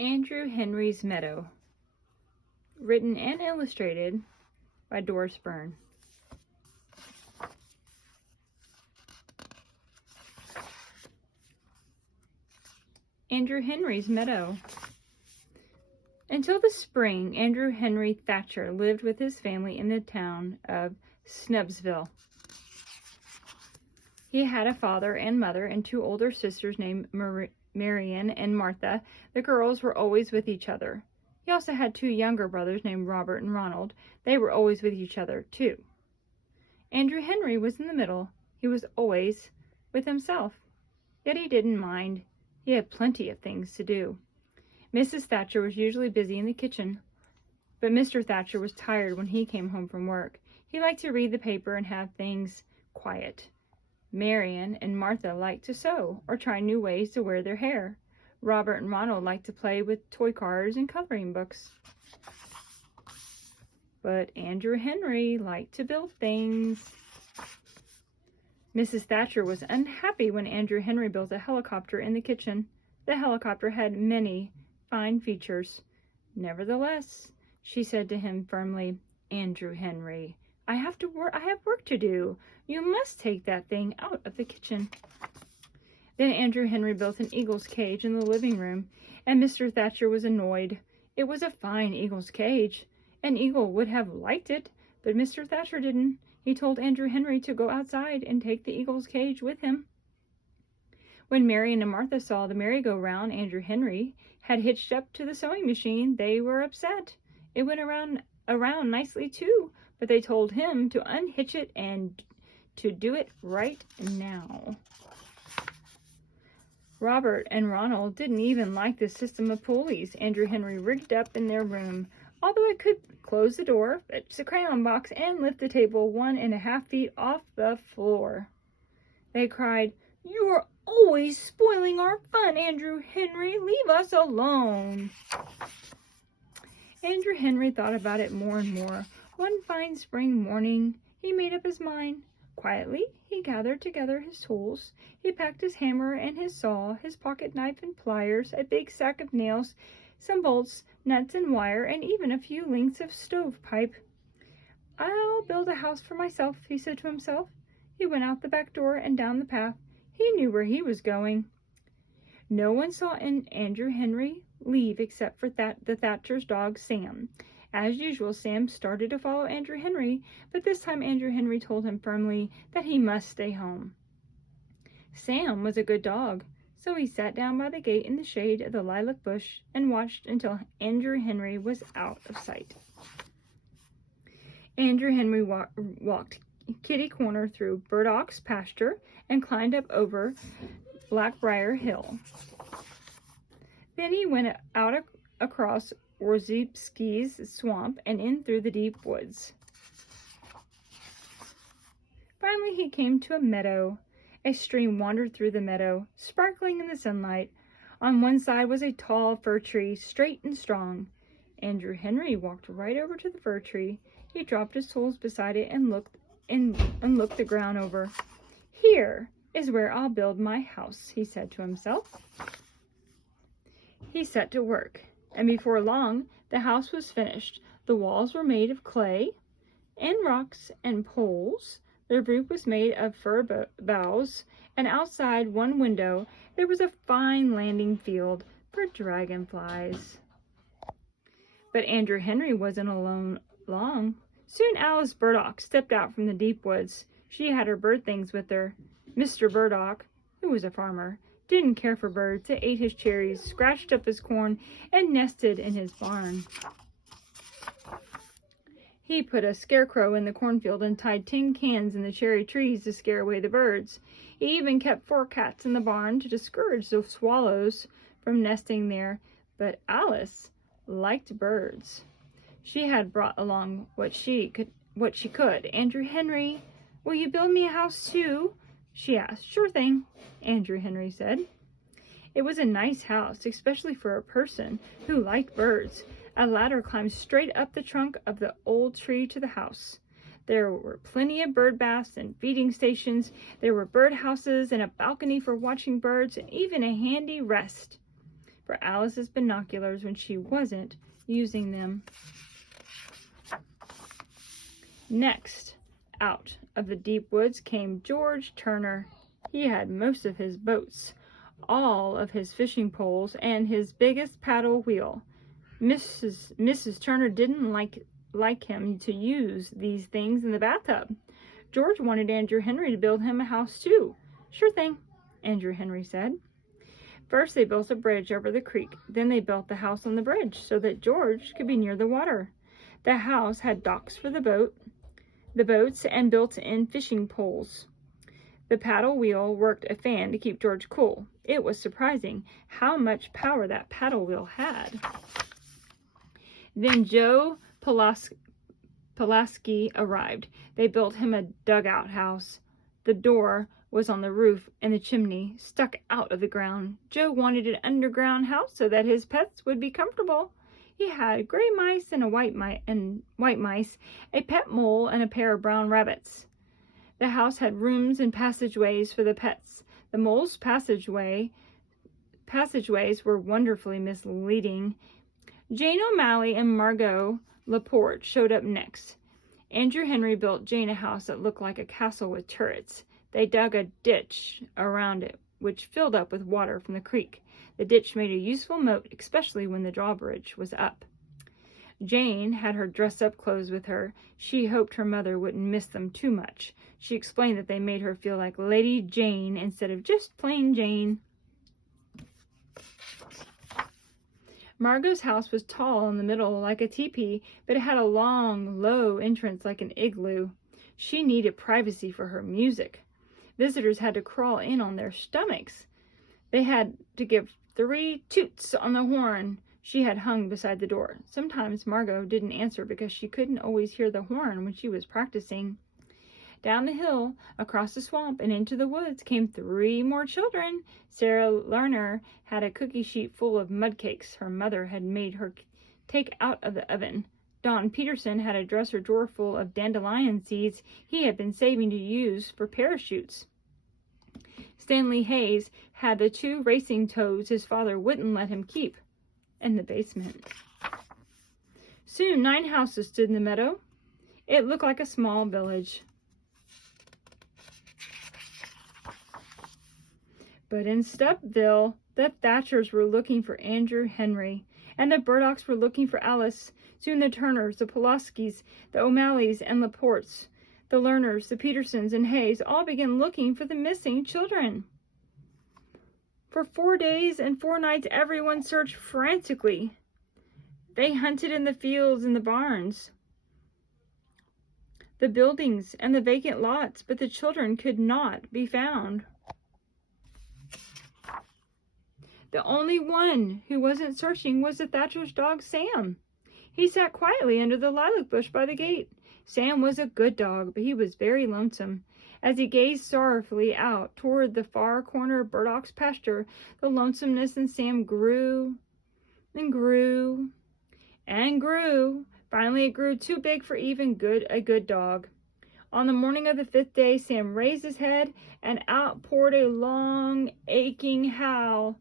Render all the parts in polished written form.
Andrew Henry's Meadow, written and illustrated by Doris. Andrew Henry's Meadow. Until the spring, Andrew Henry Thatcher lived with his family in the town of Snubsville. He had a father and mother and two older sisters named Marian and Martha. The girls were always with each other. He also had two younger brothers named Robert and Ronald. They were always with each other, too. Andrew Henry was in the middle. He was always with himself. Yet he didn't mind. He had plenty of things to do. Mrs. Thatcher was usually busy in the kitchen, but Mr. Thatcher was tired when he came home from work. He liked to read the paper and have things quiet. Marian and Martha liked to sew or try new ways to wear their hair. Robert and Ronald liked to play with toy cars and coloring books. But Andrew Henry liked to build things. Mrs. Thatcher was unhappy when Andrew Henry built a helicopter in the kitchen. The helicopter had many fine features. Nevertheless, she said to him firmly, "Andrew Henry, I have work to do. You must take that thing out of the kitchen." Then Andrew Henry built an eagle's cage in the living room, and Mr. Thatcher was annoyed. It was a fine eagle's cage. An eagle would have liked it, but Mr. Thatcher didn't. He told Andrew Henry to go outside and take the eagle's cage with him. When Marian and Martha saw the merry-go-round Andrew Henry had hitched up to the sewing machine, they were upset. It went around nicely too, but they told him to unhitch it and to do it right now. Robert and Ronald didn't even like the system of pulleys Andrew Henry rigged up in their room. Although it could close the door, fetch the crayon box, and lift the table 1.5 feet off the floor. They cried, "You are always spoiling our fun, Andrew Henry. Leave us alone." Andrew Henry thought about it more and more. One fine spring morning, he made up his mind. Quietly, he gathered together his tools. He packed his hammer and his saw, his pocket knife and pliers, a big sack of nails, some bolts, nuts and wire, and even a few lengths of stovepipe. "I'll build a house for myself," he said to himself. He went out the back door and down the path. He knew where he was going. No one saw Andrew Henry leave except for the Thatcher's dog, Sam. As usual, Sam started to follow Andrew Henry, but this time Andrew Henry told him firmly that he must stay home. Sam was a good dog, so he sat down by the gate in the shade of the lilac bush and watched until Andrew Henry was out of sight. Andrew Henry walked kitty corner through Burdock's pasture and climbed up over Blackbriar Hill. Then he went out across Orzybski's swamp and in through the deep woods. Finally, he came to a meadow. A stream wandered through the meadow, sparkling in the sunlight. On one side was a tall fir tree, straight and strong. Andrew Henry walked right over to the fir tree. He dropped his tools beside it and looked the ground over. "Here is where I'll build my house," he said to himself. He set to work, and before long, the house was finished. The walls were made of clay and rocks and poles. The roof was made of fir boughs, and outside one window there was a fine landing field for dragonflies. But Andrew Henry wasn't alone long. Soon Alice Burdock stepped out from the deep woods. She had her bird things with her. Mr. Burdock, who was a farmer, didn't care for birds. They ate his cherries, scratched up his corn, and nested in his barn. He put a scarecrow in the cornfield and tied tin cans in the cherry trees to scare away the birds. He even kept 4 cats in the barn to discourage the swallows from nesting there. But Alice liked birds. She had brought along what she could. "Andrew Henry, will you build me a house too?" she asked. "Sure thing," Andrew Henry said. It was a nice house, especially for a person who liked birds. A ladder climbed straight up the trunk of the old tree to the house. There were plenty of bird baths and feeding stations. There were bird houses and a balcony for watching birds, and even a handy rest for Alice's binoculars when she wasn't using them. Next, out of the deep woods came George Turner. He had most of his boats, all of his fishing poles, and his biggest paddle wheel. Mrs. Turner didn't like him to use these things in the bathtub. George wanted Andrew Henry to build him a house too. Sure thing, Andrew Henry said. First they built a bridge over the creek. Then they built the house on the bridge so that George could be near the water. The house had docks for the boats, and built-in fishing poles. The paddle wheel worked a fan to keep George cool. It was surprising how much power that paddle wheel had. Then Joe Pulaski arrived. They built him a dugout house. The door was on the roof and the chimney stuck out of the ground. Joe wanted an underground house so that his pets would be comfortable. He had gray mice and white mice, a pet mole, and a pair of brown rabbits. The house had rooms and passageways for the pets. The mole's passageways were wonderfully misleading. Jane O'Malley and Margot Laporte showed up next. Andrew Henry built Jane a house that looked like a castle with turrets. They dug a ditch around it, which filled up with water from the creek. The ditch made a useful moat, especially when the drawbridge was up. Jane had her dress-up clothes with her. She hoped her mother wouldn't miss them too much. She explained that they made her feel like Lady Jane instead of just plain Jane. Margot's house was tall in the middle like a teepee, but it had a long, low entrance like an igloo. She needed privacy for her music. Visitors had to crawl in on their stomachs. They had to give 3 toots on the horn she had hung beside the door. Sometimes Margot didn't answer because she couldn't always hear the horn when she was practicing. Down the hill, across the swamp, and into the woods came 3 more children. Sarah Lerner had a cookie sheet full of mud cakes her mother had made her take out of the oven. Don Peterson had a dresser drawer full of dandelion seeds he had been saving to use for parachutes. Stanley Hayes had the 2 racing toads his father wouldn't let him keep in the basement. Soon 9 houses stood in the meadow. It looked like a small village. But in Stubville, the Thatchers were looking for Andrew Henry, and the Burdocks were looking for Alice. Soon the Turners, the Pulaskis, the O'Malleys and Laportes, the Lerners, the Petersons, and Hayes all began looking for the missing children. For 4 days and 4 nights, everyone searched frantically. They hunted in the fields and the barns, the buildings and the vacant lots, but the children could not be found. The only one who wasn't searching was the Thatcher's dog, Sam. He sat quietly under the lilac bush by the gate. Sam was a good dog, but he was very lonesome. As he gazed sorrowfully out toward the far corner of Burdock's pasture, the lonesomeness in Sam grew and grew and grew. Finally, it grew too big for even a good dog. On the morning of the 5th day, Sam raised his head, and out poured a long, aching howl.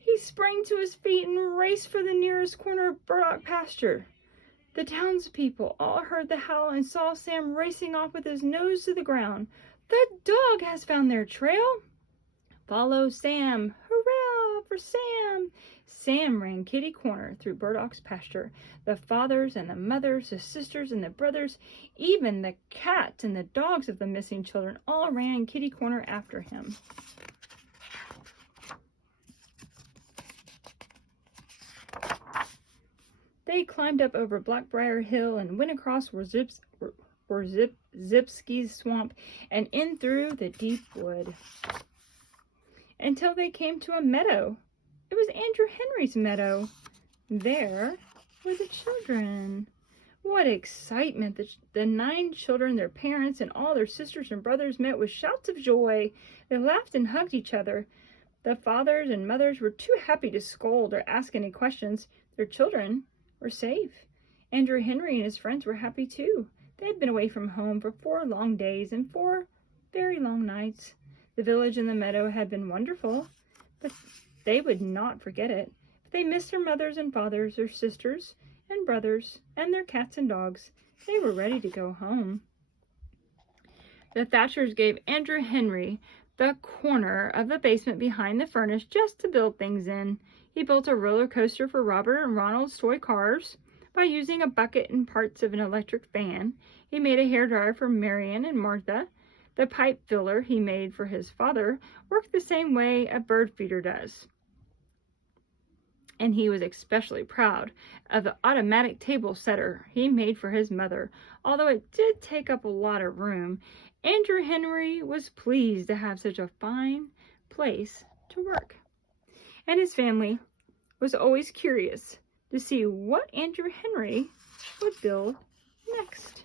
He sprang to his feet and raced for the nearest corner of Burdock pasture. The townspeople all heard the howl and saw Sam racing off with his nose to the ground. The dog has found their trail. Follow Sam. Hurrah for Sam. Sam ran kitty corner through Burdock's pasture. The fathers and the mothers, the sisters and the brothers, even the cats and the dogs of the missing children all ran kitty corner after him. They climbed up over Blackbriar Hill and went across Zipski's swamp and in through the deep wood until they came to a meadow. It was Andrew Henry's meadow. There were the children. What excitement! The 9 children, their parents, and all their sisters and brothers met with shouts of joy. They laughed and hugged each other. The fathers and mothers were too happy to scold or ask any questions. Their children were safe. Andrew Henry and his friends were happy too. They had been away from home for 4 long days and 4 very long nights. The village and the meadow had been wonderful, but they would not forget it. They missed their mothers and fathers, their sisters and brothers, and their cats and dogs. They were ready to go home. The Thatchers gave Andrew Henry the corner of the basement behind the furnace just to build things in. He built a roller coaster for Robert and Ronald's toy cars by using a bucket and parts of an electric fan. He made a hairdryer for Marion and Martha. The pipe filler he made for his father worked the same way a bird feeder does. And he was especially proud of the automatic table setter he made for his mother. Although it did take up a lot of room, Andrew Henry was pleased to have such a fine place to work. And his family was always curious to see what Andrew Henry would build next.